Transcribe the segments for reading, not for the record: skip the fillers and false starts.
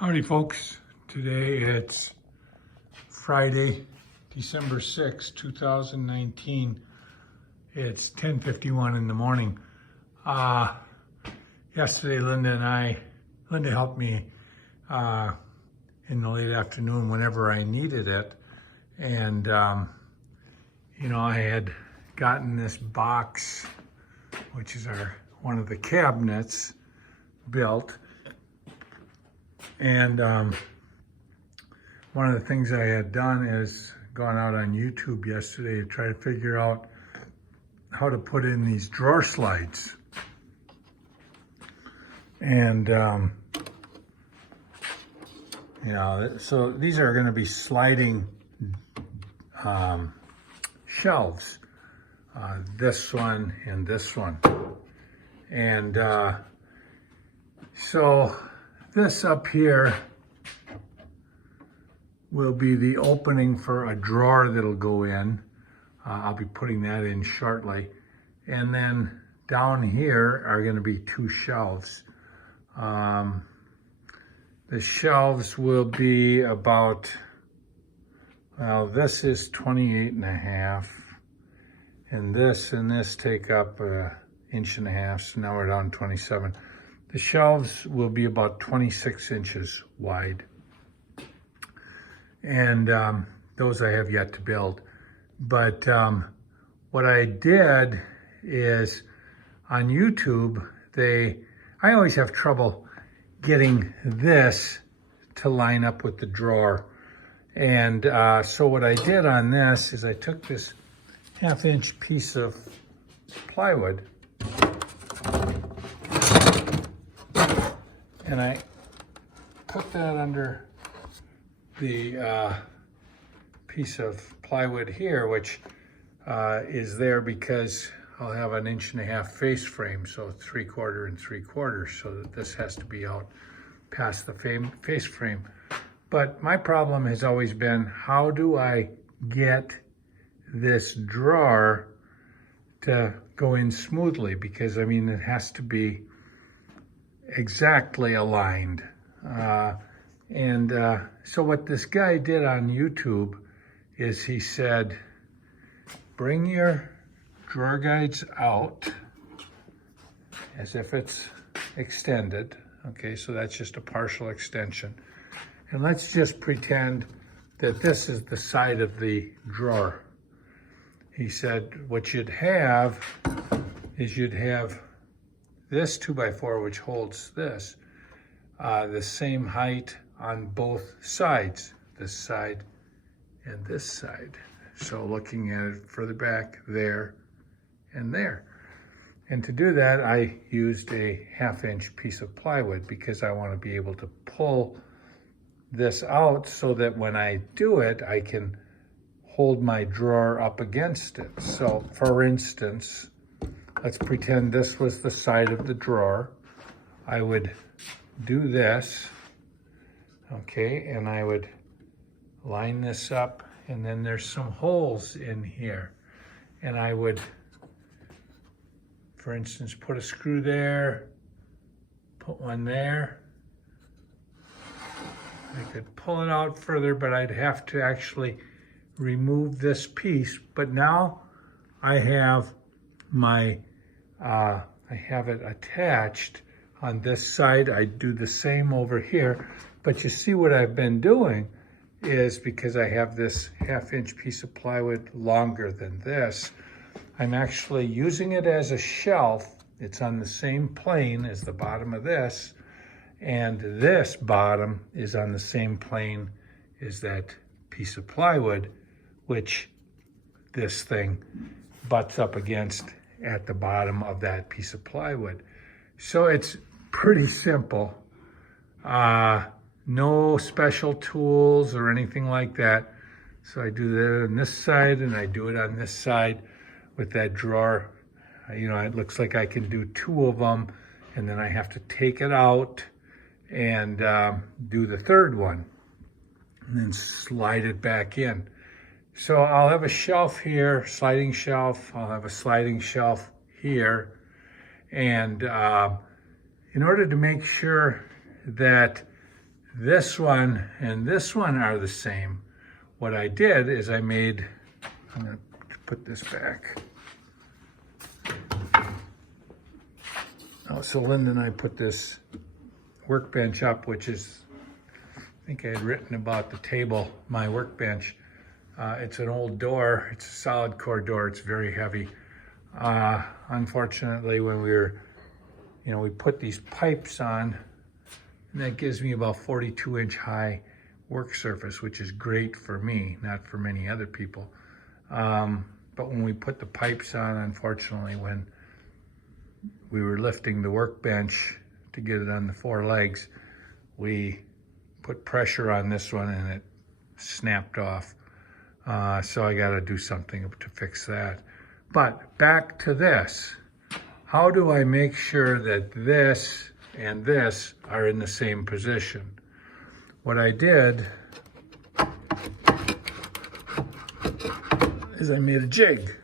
Howdy folks, today it's Friday, December 6, 2019. It's 10:51 in the morning. Yesterday Linda helped me in the late afternoon whenever I needed it. And, I had gotten this box, which is one of the cabinets built. And one of the things I had done is gone out on YouTube yesterday to try to figure out how to put in these drawer slides. And, so these are going to be sliding shelves, this one and this one. And so this up here will be the opening for a drawer that'll go in. I'll be putting that in shortly. And then down here are going to be two shelves. The shelves will be about, this is 28.5, and this take up 1.5 inches, so now we're down 27. The shelves will be about 26 inches wide. And those I have yet to build. But what I did is on YouTube, I always have trouble getting this to line up with the drawer. And so what I did on this is I took this 1/2 inch piece of plywood and I put that under the piece of plywood here, which is there because I'll have 1.5 inch face frame, so 3/4 and 3/4, so that this has to be out past the face frame. But my problem has always been, how do I get this drawer to go in smoothly? Because it has to be exactly aligned. So what this guy did on YouTube is he said, bring your drawer guides out as if it's extended. Okay, so that's just a partial extension. And let's just pretend that this is the side of the drawer. He said what you'd have is this 2x4, which holds this, the same height on both sides, this side and this side. So looking at it further back, there and there. And to do that, I used a 1/2 inch piece of plywood because I want to be able to pull this out so that when I do it, I can hold my drawer up against it. So for instance, let's pretend this was the side of the drawer. I would do this, okay, and I would line this up, and then there's some holes in here. And I would, for instance, put a screw there, put one there. I could pull it out further, but I'd have to actually remove this piece. But now I have I have it attached on this side. I do the same over here. But you see what I've been doing is, because I have this 1/2 inch piece of plywood longer than this, I'm actually using it as a shelf. It's on the same plane as the bottom of this, and this bottom is on the same plane as that piece of plywood, which this thing butts up against at the bottom of that piece of plywood. So it's pretty simple. No special tools or anything like that. So I do that on this side and I do it on this side with that drawer. It looks like I can do 2 of them, and then I have to take it out and do the 3rd one and then slide it back in. So I'll have a shelf here, sliding shelf. I'll have a sliding shelf here. And in order to make sure that this one and this one are the same. What I did is I'm going to put this back. Oh, so Linda and I put this workbench up, which is, I think I had written about the table, my workbench. It's an old door. It's a solid core door. It's very heavy. Unfortunately, when we put these pipes on, and that gives me about 42-inch high work surface, which is great for me, not for many other people. But when we put the pipes on, unfortunately, when we were lifting the workbench to get it on the 4 legs, we put pressure on this one and it snapped off. So I got to do something to fix that. But back to this. How do I make sure that this and this are in the same position? What I did is I made a jig.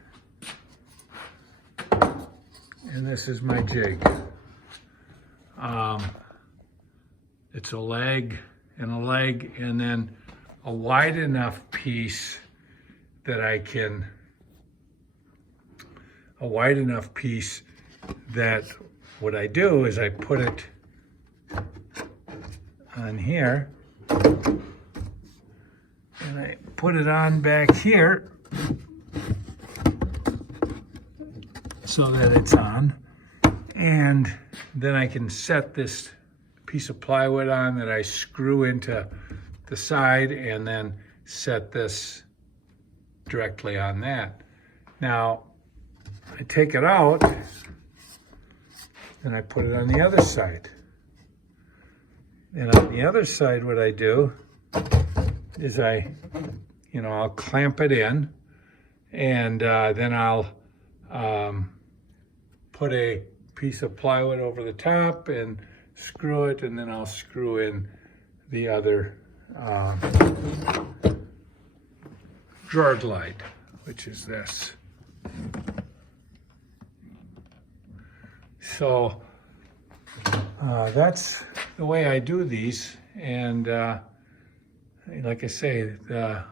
And this is my jig. It's a leg and a leg, and then a wide enough piece that what I do is I put it on here, and I put it on back here so that it's on, and then I can set this piece of plywood on that I screw into the side, and then set this directly on that. Now I take it out and I put it on the other side. And on the other side, what I do is I'll clamp it in, and then I'll put a piece of plywood over the top and screw it, and then I'll screw in the other drawer glide, which is this. So that's the way I do these, and like I say, the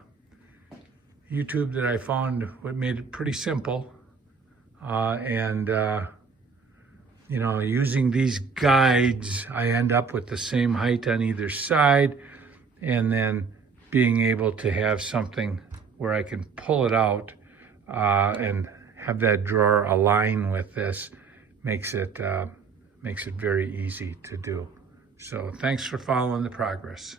YouTube that I found made it pretty simple, using these guides, I end up with the same height on either side, and then being able to have something where I can pull it out and have that drawer align with this makes it very easy to do. So thanks for following the progress.